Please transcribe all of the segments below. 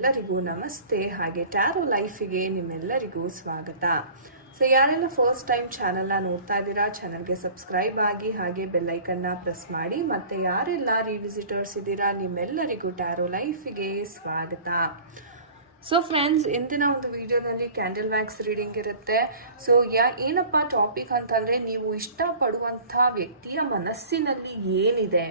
ನಿಮ್ಮೆಲ್ಲರಿಗೂ ನಮಸ್ತೆ. ಹಾಗೆ ಟ್ಯಾರೋ ಲೈಫಿಗೆ ನಿಮ್ಮೆಲ್ಲರಿಗೂ ಸ್ವಾಗತ. ಸೊ ಯಾರೆಲ್ಲ ಫಸ್ಟ್ ಟೈಮ್ ಚಾನಲ್ನ ನೋಡ್ತಾ ಇದ್ದೀರಾ, ಚಾನಲ್ಗೆ ಸಬ್ಸ್ಕ್ರೈಬ್ ಆಗಿ ಹಾಗೆ ಬೆಲ್ಲೈಕನ್ನ ಪ್ರೆಸ್ ಮಾಡಿ. ಮತ್ತೆ ಯಾರೆಲ್ಲ ರಿವಿಸಿಟರ್ಸ್ ಇದ್ದೀರಾ ನಿಮ್ಮೆಲ್ಲರಿಗೂ ಟ್ಯಾರೋ ಲೈಫಿಗೆ ಸ್ವಾಗತ. ಸೊ ಫ್ರೆಂಡ್ಸ್, ಇಂದಿನ ಒಂದು ವಿಡಿಯೋನಲ್ಲಿ ಕ್ಯಾಂಡಲ್ ವ್ಯಾಕ್ಸ್ ರೀಡಿಂಗ್ ಇರುತ್ತೆ. ಸೊ ಏನಪ್ಪ ಟಾಪಿಕ್ ಅಂತಂದರೆ, ನೀವು ಇಷ್ಟಪಡುವಂಥ ವ್ಯಕ್ತಿಯ ಮನಸ್ಸಿನಲ್ಲಿ ಏನಿದೆ,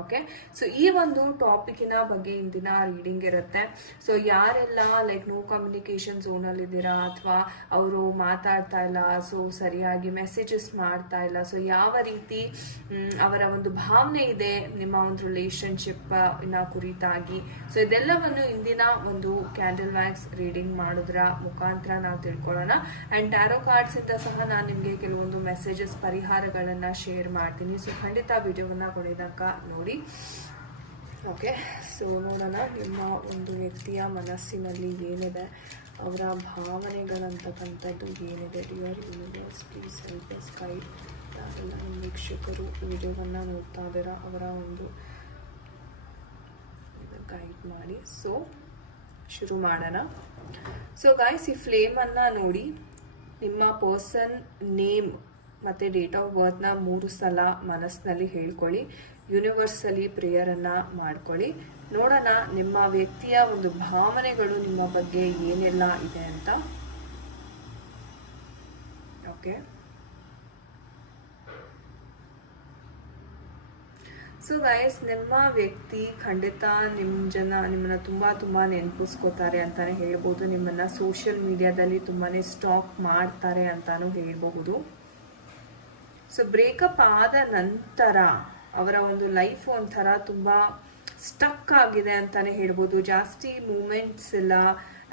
ಓಕೆ. ಸೊ ಈ ಒಂದು ಟಾಪಿಕಿನ ಬಗ್ಗೆ ಇಂದಿನ ರೀಡಿಂಗ್ ಇರುತ್ತೆ. ಸೊ ಯಾರೆಲ್ಲ ಲೈಕ್ ನೋ ಕಮ್ಯುನಿಕೇಷನ್ ಝೋನಲ್ಲಿ ಇದ್ದೀರಾ, ಅಥವಾ ಅವರು ಮಾತಾಡ್ತಾ ಇಲ್ಲ, ಸೊ ಸರಿಯಾಗಿ ಮೆಸೇಜಸ್ ಮಾಡ್ತಾ ಇಲ್ಲ, ಸೊ ಯಾವ ರೀತಿ ಅವರ ಒಂದು ಭಾವನೆ ಇದೆ ನಿಮ್ಮ ಒಂದು ರಿಲೇಶನ್ಶಿಪ್ ನ ಕುರಿತಾಗಿ, ಸೊ ಇದೆಲ್ಲವನ್ನು ಇಂದಿನ ಒಂದು ಕ್ಯಾಂಡಲ್ ವ್ಯಾಕ್ಸ್ ರೀಡಿಂಗ್ ಮಾಡೋದ್ರ ಮುಖಾಂತರ ನಾವು ತಿಳ್ಕೊಳ್ಳೋಣ. ಆ್ಯಂಡ್ ಟ್ಯಾರೋ ಕಾರ್ಡ್ಸ್ ಇಂದ ಸಹ ನಾನು ನಿಮಗೆ ಕೆಲವೊಂದು ಮೆಸೇಜಸ್ ಪರಿಹಾರಗಳನ್ನು ಶೇರ್ ಮಾಡ್ತೀನಿ. ಸೊ ಖಂಡಿತ ವಿಡಿಯೋವನ್ನು ಕೊನೆತನಕ ನೋಡಿ. ಓಕೆ, ಸೊ ನೋಡೋಣ ನಿಮ್ಮ ಒಂದು ವ್ಯಕ್ತಿಯ ಮನಸ್ಸಿನಲ್ಲಿ ಏನಿದೆ, ಅವರ ಭಾವನೆಗಳಂತಕ್ಕಂಥದ್ದು ಏನಿದೆ. Dear universe, please help us guide. ಯಾರೆಲ್ಲ ನಿಮ್ಮ ವೀಕ್ಷಕರು ವಿಡಿಯೋವನ್ನು ನೋಡ್ತಾ ಇದ್ದೀರಾ ಅವರ ಒಂದು ಗೈಡ್ ಮಾಡಿ. ಸೊ ಶುರು ಮಾಡೋಣ. ಸೊ ಗಾಯ್ಸ್, ಈ ಫ್ಲೇಮನ್ನು ನೋಡಿ, ನಿಮ್ಮ ಪರ್ಸನ್ ನೇಮ್ ಮತ್ತು ಡೇಟ್ ಆಫ್ ಬರ್ತ್ನ 3 ಸಲ ಮನಸ್ಸಿನಲ್ಲಿ ಹೇಳ್ಕೊಳ್ಳಿ. ಯೂನಿವರ್ಸಲಿ ಪ್ರೇಯರನ್ನು ಮಾಡ್ಕೊಳ್ಳಿ. ನೋಡೋಣ ನಿಮ್ಮ ವ್ಯಕ್ತಿಯ ಒಂದು ಭಾವನೆಗಳು ನಿಮ್ಮ ಬಗ್ಗೆ ಏನೆಲ್ಲ ಇದೆ ಅಂತ. ಓಕೆ, ಸೊ ಗೈಸ್, ನಿಮ್ಮ ವ್ಯಕ್ತಿ ಖಂಡಿತ ನಿಮ್ಮನ್ನ ತುಂಬಾ ನೆನಪಿಸ್ಕೋತಾರೆ ಅಂತಾನೆ ಹೇಳ್ಬೋದು. ನಿಮ್ಮನ್ನ ಸೋಷಿಯಲ್ ಮೀಡಿಯಾದಲ್ಲಿ ತುಂಬಾನೇ ಸ್ಟಾಕ್ ಮಾಡ್ತಾರೆ ಅಂತಾನು ಹೇಳ್ಬಹುದು. ಸೊ ಬ್ರೇಕಪ್ ಆದ ನಂತರ ಅವರ ಒಂದು ಲೈಫ್ ಒಂಥರ ತುಂಬಾ ಸ್ಟಕ್ ಆಗಿದೆ ಅಂತಾನೆ ಹೇಳ್ಬೋದು. ಜಾಸ್ತಿ ಮೂಮೆಂಟ್ಸ್ ಇಲ್ಲ,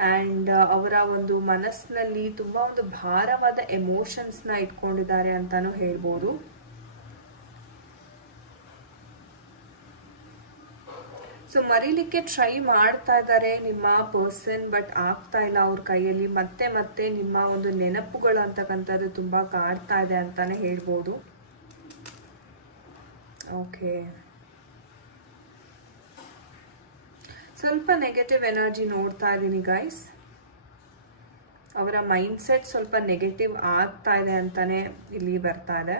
ಆ್ಯಂಡ್ ಅವರ ಒಂದು ಮನಸ್ಸಿನಲ್ಲಿ ತುಂಬಾ ಒಂದು ಭಾರವಾದ ಎಮೋಷನ್ಸ್ನ ಇಟ್ಕೊಂಡಿದ್ದಾರೆ ಅಂತಾನು ಹೇಳ್ಬೋದು. ಸೊ ಮರೀಲಿಕ್ಕೆ ಟ್ರೈ ಮಾಡ್ತಾ ಇದ್ದಾರೆ ನಿಮ್ಮ ಪರ್ಸನ್, ಬಟ್ ಆಗ್ತಾ ಇಲ್ಲ ಅವ್ರ ಕೈಯಲ್ಲಿ. ಮತ್ತೆ ನಿಮ್ಮ ಒಂದು ನೆನಪುಗಳು ಅಂತಕ್ಕಂಥದ್ದು ತುಂಬಾ ಕಾಡ್ತಾ ಇದೆ ಅಂತಾನೆ ಹೇಳ್ಬೋದು. ಓಕೆ, ಸ್ವಲ್ಪ ನೆಗೆಟಿವ್ ಎನರ್ಜಿ ನೋಡ್ತಾ ಇದ್ದೀನಿ ಗೈಸ್. ಅವರ ಮೈಂಡ್ ಸೆಟ್ ಸ್ವಲ್ಪ ನೆಗೆಟಿವ್ ಆಗ್ತಾ ಇದೆ ಅಂತಾನೆ ಇಲ್ಲಿ ಬರ್ತಾ ಇದೆ.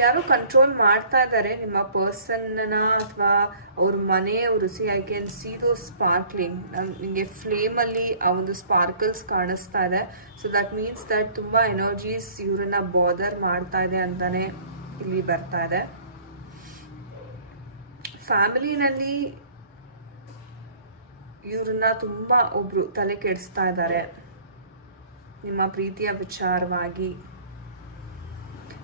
ಯಾರು ಕಂಟ್ರೋಲ್ ಮಾಡ್ತಾ ಇದ್ದಾರೆ ನಿಮ್ಮ ಪರ್ಸನ್ನ ಅಥವಾ ಅವ್ರ ಮನೆಯವರು. ಸಿ ಐ ಕ್ಯಾನ್ ಸಿ ದೋ ಸ್ಪಾರ್ಕ್ಲಿಂಗ್. ನಿಮಗೆ ಫ್ಲೇಮಲ್ಲಿ ಆ ಒಂದು ಸ್ಪಾರ್ಕಲ್ಸ್ ಕಾಣಿಸ್ತಾ ಇದೆ. ಸೊ ದಟ್ ಮೀನ್ಸ್ ದಟ್ ತುಂಬ ಎನರ್ಜೀಸ್ ಇವ್ರನ್ನ ಬಾದರ್ ಮಾಡ್ತಾ ಇದೆ ಅಂತಾನೆ ಇಲ್ಲಿ ಬರ್ತಾ ಇದೆ. ಫ್ಯಾಮಿಲಿನಲ್ಲಿ ಇವ್ರನ್ನ ತುಂಬ ಒಬ್ರು ತಲೆ ಕೆಡಿಸ್ತಾ ಇದ್ದಾರೆ ನಿಮ್ಮ ಪ್ರೀತಿಯ ವಿಚಾರವಾಗಿ.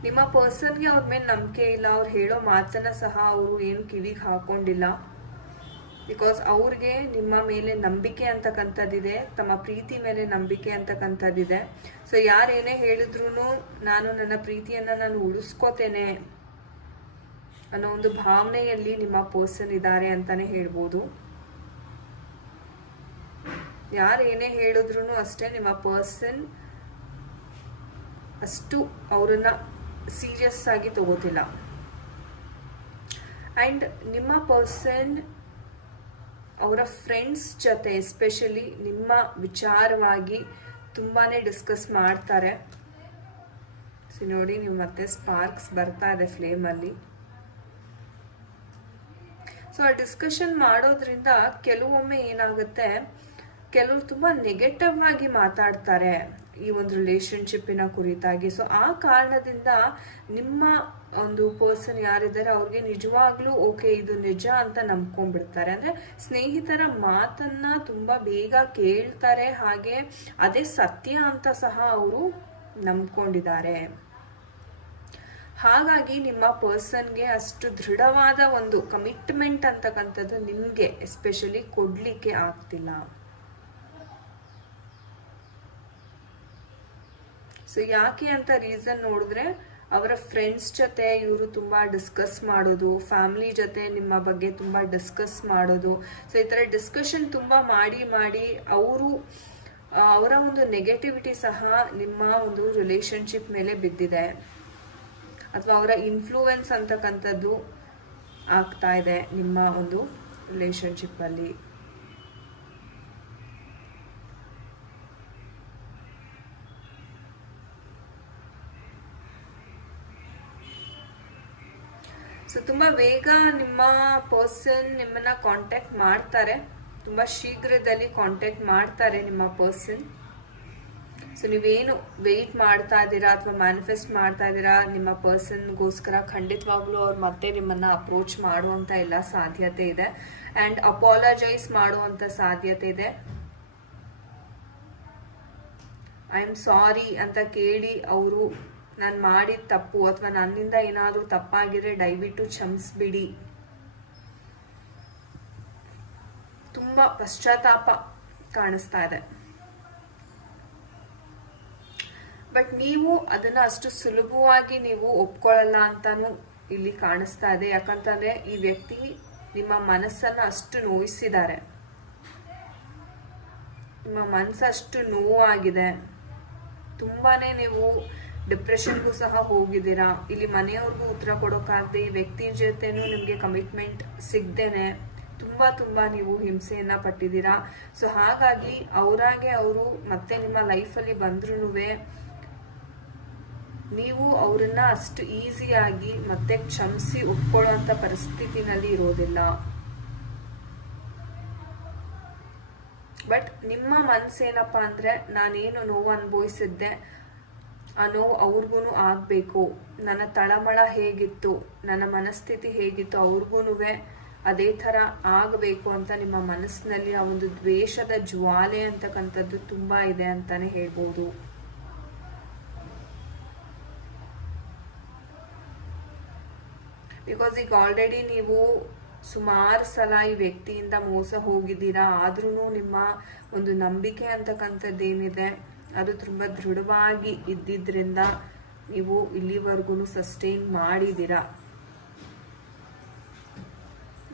ನಿಮ್ಮ ಪರ್ಸನ್ಗೆ ಅವ್ರ ಮೇಲೆ ನಂಬಿಕೆ ಇಲ್ಲ. ಅವ್ರು ಹೇಳೋ ಮಾತನ್ನ ಸಹ ಅವರು ಏನು ಕಿವಿಗೆ ಹಾಕೊಂಡಿಲ್ಲ. ಬಿಕಾಸ್ ಅವ್ರಿಗೆ ನಿಮ್ಮ ಮೇಲೆ ನಂಬಿಕೆ ಅಂತಕ್ಕಂಥದ್ದಿದೆ, ತಮ್ಮ ಪ್ರೀತಿ ಮೇಲೆ ನಂಬಿಕೆ ಅಂತಕ್ಕಂಥದ್ದಿದೆ. ಸೊ ಯಾರೇನೇ ಹೇಳಿದ್ರು ನಾನು ನನ್ನ ಪ್ರೀತಿಯನ್ನು ನಾನು ಉಳಿಸ್ಕೋತೇನೆ ಅನ್ನೋ ಒಂದು ಭಾವನೆಯಲ್ಲಿ ನಿಮ್ಮ ಪರ್ಸನ್ ಇದ್ದಾರೆ ಅಂತಾನೆ ಹೇಳ್ಬೋದು. ಯಾರೇನೇ ಹೇಳಿದ್ರು ಅಷ್ಟೇ ನಿಮ್ಮ ಪರ್ಸನ್ ಅಷ್ಟು ಅವರನ್ನ ಸೀರಿಯಸ್ ಆಗಿ ತಗೋತಿಲ್ಲ. ಆ್ಯಂಡ್ ನಿಮ್ಮ ಪರ್ಸನ್ ಅವರ ಫ್ರೆಂಡ್ಸ್ ಜೊತೆ ಎಸ್ಪೆಷಲಿ ನಿಮ್ಮ ವಿಚಾರವಾಗಿ ತುಂಬಾ ಡಿಸ್ಕಸ್ ಮಾಡ್ತಾರೆ. ಸೊ ನೋಡಿ, ನೀವು ಮತ್ತೆ ಸ್ಪಾರ್ಕ್ಸ್ ಬರ್ತಾ ಇದೆ ಫ್ಲೇಮಲ್ಲಿ. ಸೊ ಆ ಡಿಸ್ಕಷನ್ ಮಾಡೋದ್ರಿಂದ ಕೆಲವೊಮ್ಮೆ ಏನಾಗುತ್ತೆ, ಕೆಲವರು ತುಂಬ ನೆಗೆಟಿವ್ ಆಗಿ ಮಾತಾಡ್ತಾರೆ ಈ ಒಂದು ರಿಲೇಶನ್ಶಿಪ್ಪಿನ ಕುರಿತಾಗಿ. ಸೊ ಆ ಕಾರಣದಿಂದ ನಿಮ್ಮ ಒಂದು ಪರ್ಸನ್ ಯಾರಿದ್ದಾರೆ ಅವ್ರಿಗೆ ನಿಜವಾಗ್ಲೂ ಓಕೆ ಇದು ನಿಜ ಅಂತ ನಂಬ್ಕೊಂಡ್ಬಿಡ್ತಾರೆ. ಅಂದರೆ ಸ್ನೇಹಿತರ ಮಾತನ್ನ ತುಂಬ ಬೇಗ ಕೇಳ್ತಾರೆ, ಹಾಗೆ ಅದೇ ಸತ್ಯ ಅಂತ ಸಹ ಅವರು ನಂಬ್ಕೊಂಡಿದ್ದಾರೆ. ಹಾಗಾಗಿ ನಿಮ್ಮ ಪರ್ಸನ್ಗೆ ಅಷ್ಟು ದೃಢವಾದ ಒಂದು ಕಮಿಟ್ಮೆಂಟ್ ಅಂತಕ್ಕಂಥದ್ದು ನಿಮಗೆ ಎಸ್ಪೆಷಲಿ ಕೊಡಲಿಕ್ಕೆ ಆಗ್ತಿಲ್ಲ. ಸೊ ಯಾಕೆ ಅಂತ ರೀಸನ್ ನೋಡಿದ್ರೆ, ಅವರ ಫ್ರೆಂಡ್ಸ್ ಜೊತೆ ಇವರು ತುಂಬ ಡಿಸ್ಕಸ್ ಮಾಡೋದು, ಫ್ಯಾಮಿಲಿ ಜೊತೆ ನಿಮ್ಮ ಬಗ್ಗೆ ತುಂಬ ಡಿಸ್ಕಸ್ ಮಾಡೋದು. ಸೊ ಈ ಥರ ಡಿಸ್ಕಷನ್ ತುಂಬ ಮಾಡಿ ಅವರ ಒಂದು ನೆಗೆಟಿವಿಟಿ ಸಹ ನಿಮ್ಮ ಒಂದು ರಿಲೇಶನ್ಶಿಪ್ ಮೇಲೆ ಬಿದ್ದಿದೆ, ಅಥವಾ ಅವರ ಇನ್ಫ್ಲೂಯೆನ್ಸ್ ಅಂತಕ್ಕಂಥದ್ದು ಆಗ್ತಾ ಇದೆ ನಿಮ್ಮ ಒಂದು ರಿಲೇಶನ್ಶಿಪ್ಪಲ್ಲಿ. ಸೊ ತುಂಬ ಬೇಗ ನಿಮ್ಮ ಪರ್ಸನ್ ನಿಮ್ಮನ್ನ ಕಾಂಟ್ಯಾಕ್ಟ್ ಮಾಡ್ತಾರೆ, ತುಂಬ ಶೀಘ್ರದಲ್ಲಿ ಕಾಂಟ್ಯಾಕ್ಟ್ ಮಾಡ್ತಾರೆ ನಿಮ್ಮ ಪರ್ಸನ್. ಸೊ ನೀವೇನು ವೆಯ್ಟ್ ಮಾಡ್ತಾ ಇದ್ದೀರಾ ಅಥವಾ ಮ್ಯಾನಿಫೆಸ್ಟ್ ಮಾಡ್ತಾ ಇದ್ದೀರಾ ನಿಮ್ಮ ಪರ್ಸನ್ಗೋಸ್ಕರ, ಖಂಡಿತವಾಗ್ಲೂ ಅವ್ರು ಮತ್ತೆ ನಿಮ್ಮನ್ನ ಅಪ್ರೋಚ್ ಮಾಡುವಂಥ ಎಲ್ಲ ಸಾಧ್ಯತೆ ಇದೆ ಆ್ಯಂಡ್ ಅಪಾಲಜೈಸ್ ಮಾಡುವಂಥ ಸಾಧ್ಯತೆ ಇದೆ. ಐ ಆಮ್ ಸಾರಿ ಅಂತ ಕೇಳಿ ಅವರು ನಾನು ಮಾಡಿದ ತಪ್ಪು ಅಥವಾ ನನ್ನಿಂದ ಏನಾದರೂ ತಪ್ಪಾಗಿದ್ರೆ ದಯವಿಟ್ಟು ಕ್ಷಮಿಸ್ಬಿಡಿ, ತುಂಬ ಪಶ್ಚಾತ್ತಾಪ ಕಾಣಿಸ್ತಾ ಇದೆ. ಬಟ್ ನೀವು ಅದನ್ನ ಅಷ್ಟು ಸುಲಭವಾಗಿ ನೀವು ಒಪ್ಕೊಳ್ಳಲ್ಲ ಅಂತಾನು ಇಲ್ಲಿ ಕಾಣಿಸ್ತಾ ಇದೆ. ಯಾಕಂತಂದ್ರೆ ಈ ವ್ಯಕ್ತಿ ನಿಮ್ಮ ಮನಸ್ಸನ್ನ ಅಷ್ಟು ನೋಯಿಸಿದ್ದಾರೆ, ನಿಮ್ಮ ಮನಸ್ಸಷ್ಟು ನೋವಾಗಿದೆ, ತುಂಬಾನೇ ನೀವು ಡಿಪ್ರೆಷನ್ಗೂ ಸಹ ಹೋಗಿದ್ದೀರಾ. ಇಲ್ಲಿ ಮನೆಯವ್ರಿಗೂ ಉತ್ತರ ಕೊಡೋಕ್ಕಾಗದೆ ಈ ವ್ಯಕ್ತಿ ಜೊತೆನೂ ನಿಮಗೆ ಕಮಿಟ್ಮೆಂಟ್ ಸಿಗದೇನೆ ತುಂಬ ನೀವು ಹಿಂಸೆಯನ್ನ ಪಟ್ಟಿದ್ದೀರಾ. ಸೊ ಹಾಗಾಗಿ ಅವರಾಗೆ ಅವರು ಮತ್ತೆ ನಿಮ್ಮ ಲೈಫಲ್ಲಿ ಬಂದ್ರೂ ನೀವು ಅವರನ್ನ ಅಷ್ಟು ಈಸಿಯಾಗಿ ಮತ್ತೆ ಕ್ಷಮಿಸಿ ಒಪ್ಕೊಳ್ಳುವಂಥ ಪರಿಸ್ಥಿತಿನಲ್ಲಿ ಇರೋದಿಲ್ಲ. ಬಟ್ ನಿಮ್ಮ ಮನಸ್ಸೇನಪ್ಪ ಅಂದರೆ ನಾನೇನು ನೋವು ಅನುಭವಿಸಿದ್ದೆ ಆ ನೋವು ಅವ್ರಿಗೂ ಆಗಬೇಕು, ನನ್ನ ತಳಮಳ ಹೇಗಿತ್ತು, ನನ್ನ ಮನಸ್ಥಿತಿ ಹೇಗಿತ್ತು ಅವ್ರಿಗೂ ಅದೇ ಥರ ಆಗಬೇಕು ಅಂತ ನಿಮ್ಮ ಮನಸ್ಸಿನಲ್ಲಿ ಆ ಒಂದು ದ್ವೇಷದ ಜ್ವಾಲೆ ಅಂತಕ್ಕಂಥದ್ದು ತುಂಬ ಇದೆ ಅಂತಾನೆ ಹೇಳ್ಬೋದು. ಬಿಕಾಸ್ ಈಗ ಆಲ್ರೆಡಿ ನೀವು ಸುಮಾರು ಸಲ ಈ ವ್ಯಕ್ತಿಯಿಂದ ಮೋಸ ಹೋಗಿದ್ದೀರಾ, ಆದ್ರೂ ನಿಮ್ಮ ಒಂದು ನಂಬಿಕೆ ಅಂತಕ್ಕಂಥದ್ದೇನಿದೆ ಅದು ತುಂಬ ದೃಢವಾಗಿ ಇದ್ದಿದ್ರಿಂದ ನೀವು ಇಲ್ಲಿವರೆಗೂ ಸಸ್ಟೈನ್ ಮಾಡಿದ್ದೀರಾ,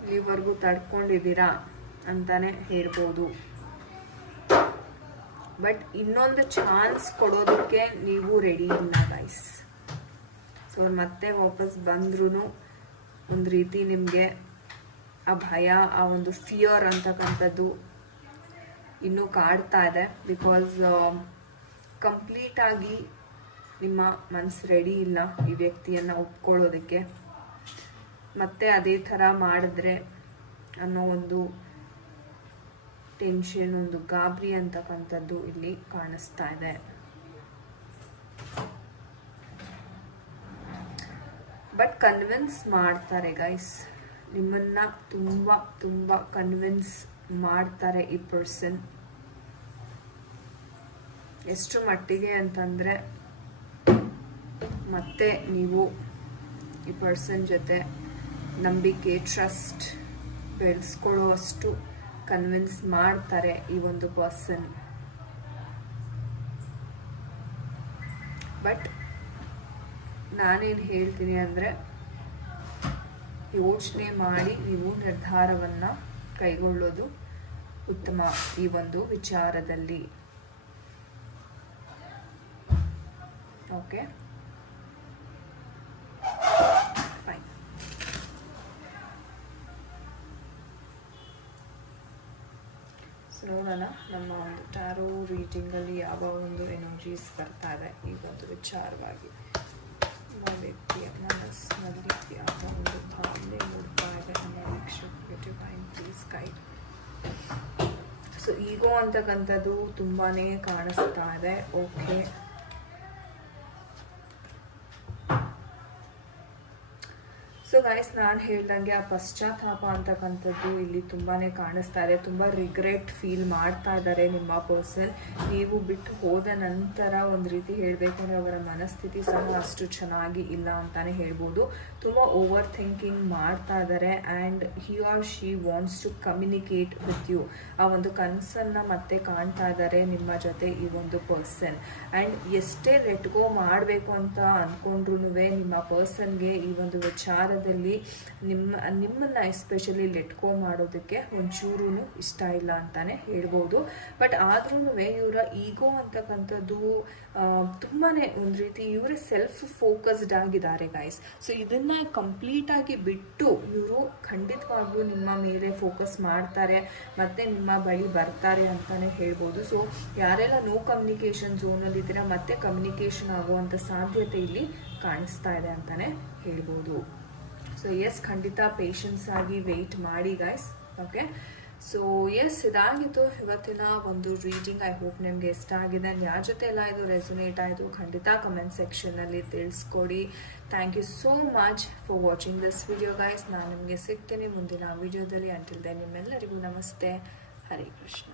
ಇಲ್ಲಿವರೆಗೂ ತಡ್ಕೊಂಡಿದ್ದೀರಾ ಅಂತಾನೆ ಹೇಳ್ಬೋದು. ಬಟ್ ಇನ್ನೊಂದು ಚಾನ್ಸ್ ಕೊಡೋದಕ್ಕೆ ನೀವು ರೆಡಿ ಇಲ್ಲ ಗೈಸ್. ಸೊ ಅವ್ರು ಮತ್ತೆ ವಾಪಸ್ ಬಂದ್ರೂ ಒಂದು ರೀತಿ ನಿಮಗೆ ಆ ಭಯ, ಆ ಒಂದು ಫಿಯರ್ ಅಂತಕ್ಕಂಥದ್ದು ಇನ್ನೂ ಕಾಡ್ತಾ ಇದೆ. ಬಿಕಾಸ್ ಕಂಪ್ಲೀಟಾಗಿ ನಿಮ್ಮ ಮನಸ್ಸು ರೆಡಿ ಇಲ್ಲ ಈ ವ್ಯಕ್ತಿಯನ್ನು ಒಪ್ಕೊಳ್ಳೋದಕ್ಕೆ. ಮತ್ತೆ ಅದೇ ಥರ ಮಾಡಿದ್ರೆ ಅನ್ನೋ ಒಂದು ಟೆನ್ಷನ್, ಒಂದು ಗಾಬರಿ ಅಂತಕ್ಕಂಥದ್ದು ಇಲ್ಲಿ ಕಾಣಿಸ್ತಾ ಇದೆ. ಬಟ್ ಕನ್ವಿನ್ಸ್ ಮಾಡ್ತಾರೆ ಗೈಸ್, ನಿಮ್ಮನ್ನ ತುಂಬ ಕನ್ವಿನ್ಸ್ ಮಾಡ್ತಾರೆ ಈ ಪರ್ಸನ್. ಎಷ್ಟು ಮಟ್ಟಿಗೆ ಅಂತಂದರೆ ಮತ್ತೆ ನೀವು ಈ ಪರ್ಸನ್ ಜೊತೆ ನಂಬಿಕೆ, ಟ್ರಸ್ಟ್ ಬೆಳೆಸ್ಕೊಳ್ಳೋ ಅಷ್ಟು ಕನ್ವಿನ್ಸ್ ಮಾಡ್ತಾರೆ ಈ ಒಂದು ಪರ್ಸನ್. ಬಟ್ ನಾನೇನು ಹೇಳ್ತೀನಿ ಅಂದರೆ ಯೋಚನೆ ಮಾಡಿ ನೀವು ನಿರ್ಧಾರವನ್ನು ಕೈಗೊಳ್ಳೋದು ಉತ್ತಮ ಈ ಒಂದು ವಿಚಾರದಲ್ಲಿ. Okay, fine. ಸೊ ನೋಡೋಣ ನಮ್ಮ ಒಂದು ಟ್ಯಾರೋ ರೀಡಿಂಗಲ್ಲಿ ಯಾವ ಒಂದು ಎನರ್ಜೀಸ್ ಬರ್ತಾ ಇದೆ ಈ ಒಂದು ವಿಚಾರವಾಗಿ. ವ್ಯಕ್ತಿಯ ಮನಸ್ಸಿನಲ್ಲಿ ಯಾವ ಒಂದು ಭಾವನೆ ಮೂಡ್ತಾ ಇದೆ ನಮ್ಮ ವೀಕ್ಷಕರಿಗೆ ಡಿವೈನ್ ಪ್ಲೀಸ್ ಗೈಡ್. ಸೊ ಈಗೋ ಅಂತಕ್ಕಂಥದ್ದು ತುಂಬಾನೇ ಕಾಣಿಸ್ತಾ ಇದೆ. ಓಕೆ, ಸೊ ಗೈಸ್, ನಾನು ಹೇಳ್ದಂಗೆ ಆ ಪಶ್ಚಾತ್ತಾಪ ಅಂತಕ್ಕಂಥದ್ದು ಇಲ್ಲಿ ತುಂಬಾನೇ ಕಾಣಿಸ್ತಾ ಇದೆ. ತುಂಬ ರಿಗ್ರೆಟ್ ಫೀಲ್ ಮಾಡ್ತಾ ಇದ್ದಾರೆ ನಿಮ್ಮ ಪರ್ಸನ್. ನೀವು ಬಿಟ್ಟು ಹೋದ ನಂತರ ಒಂದು ರೀತಿ ಹೇಳಬೇಕು ಅಂದರೆ ಅವರ ಮನಸ್ಥಿತಿ ಸಹ ಅಷ್ಟು ಚೆನ್ನಾಗಿ ಇಲ್ಲ ಅಂತಾನೆ ಹೇಳ್ಬೋದು. ತುಂಬ ಓವರ್ ಥಿಂಕಿಂಗ್ ಮಾಡ್ತಾ ಇದ್ದಾರೆ and he or she wants to communicate with you. ಆ ಒಂದು ಕನಸನ್ನು ಮತ್ತೆ ಕಾಣ್ತಾ ಇದ್ದಾರೆ ನಿಮ್ಮ ಜೊತೆ ಈ ಒಂದು ಪರ್ಸನ್. ಆ್ಯಂಡ್ ಎಷ್ಟೇ ಲೆಟ್ ಗೋ ಮಾಡಬೇಕು ಅಂತ ಅಂದ್ಕೊಂಡ್ರೂ ನಿಮ್ಮ ಪರ್ಸನ್ಗೆ ಈ ಒಂದು ವಿಚಾರದಲ್ಲಿ ವಿಷಯದಲ್ಲಿ ನಿಮ್ಮನ್ನು ಎಸ್ಪೆಷಲಿ ಲೆಟ್ಕೋ ಮಾಡೋದಕ್ಕೆ ಒಂಚೂರು ಇಷ್ಟ ಇಲ್ಲ ಅಂತಾನೆ ಹೇಳ್ಬೋದು. ಬಟ್ ಆದ್ರೂ ಇವರ ಈಗೋ ಅಂತಕ್ಕಂಥದ್ದು ತುಂಬಾ ಒಂದು ರೀತಿ ಇವರೇ ಸೆಲ್ಫ್ ಫೋಕಸ್ಡ್ ಆಗಿದ್ದಾರೆ ಗೈಸ್. ಸೊ ಇದನ್ನು ಕಂಪ್ಲೀಟಾಗಿ ಬಿಟ್ಟು ಇವರು ಖಂಡಿತವಾಗ್ಲೂ ನಿಮ್ಮ ಮೇಲೆ ಫೋಕಸ್ ಮಾಡ್ತಾರೆ ಮತ್ತು ನಿಮ್ಮ ಬಳಿ ಬರ್ತಾರೆ ಅಂತಲೇ ಹೇಳ್ಬೋದು. ಸೊ ಯಾರೆಲ್ಲ ನೋ ಕಮ್ಯುನಿಕೇಷನ್ ಝೋನಲ್ಲಿ ಇದ್ದೀರಾ ಮತ್ತೆ ಕಮ್ಯುನಿಕೇಷನ್ ಆಗುವಂಥ ಸಾಧ್ಯತೆ ಇಲ್ಲಿ ಕಾಣಿಸ್ತಾ ಇದೆ ಅಂತಲೇ ಹೇಳ್ಬೋದು. ಸೊ ಎಸ್, ಖಂಡಿತ ಪೇಷನ್ಸ್ ಆಗಿ ವೆಯ್ಟ್ ಮಾಡಿ ಗೈಸ್. ಓಕೆ, ಸೊ ಎಸ್, ಇದಾಗಿತ್ತು ಇವತ್ತಿನ ಒಂದು ರೀಡಿಂಗ್. ಐ ಹೋಪ್ ನಿಮಗೆ ಇಷ್ಟ ಆಗಿದೆ. ಯಾರ ಜೊತೆ ಎಲ್ಲ ಇದು ರೆಸೊನೇಟ್ ಆಯಿತು ಖಂಡಿತ ಕಮೆಂಟ್ ಸೆಕ್ಷನಲ್ಲಿ ತಿಳಿಸ್ಕೊಡಿ. Thank you so much for watching this video guys. ನಾನು ನಿಮಗೆ ಸಿಗ್ತೀನಿ ಮುಂದಿನ ವಿಡಿಯೋದಲ್ಲಿ. ಅಂಟಿಲ್ ದೆನ್ ನಿಮ್ಮೆಲ್ಲರಿಗೂ ನಮಸ್ತೆ, ಹರೇ ಕೃಷ್ಣ.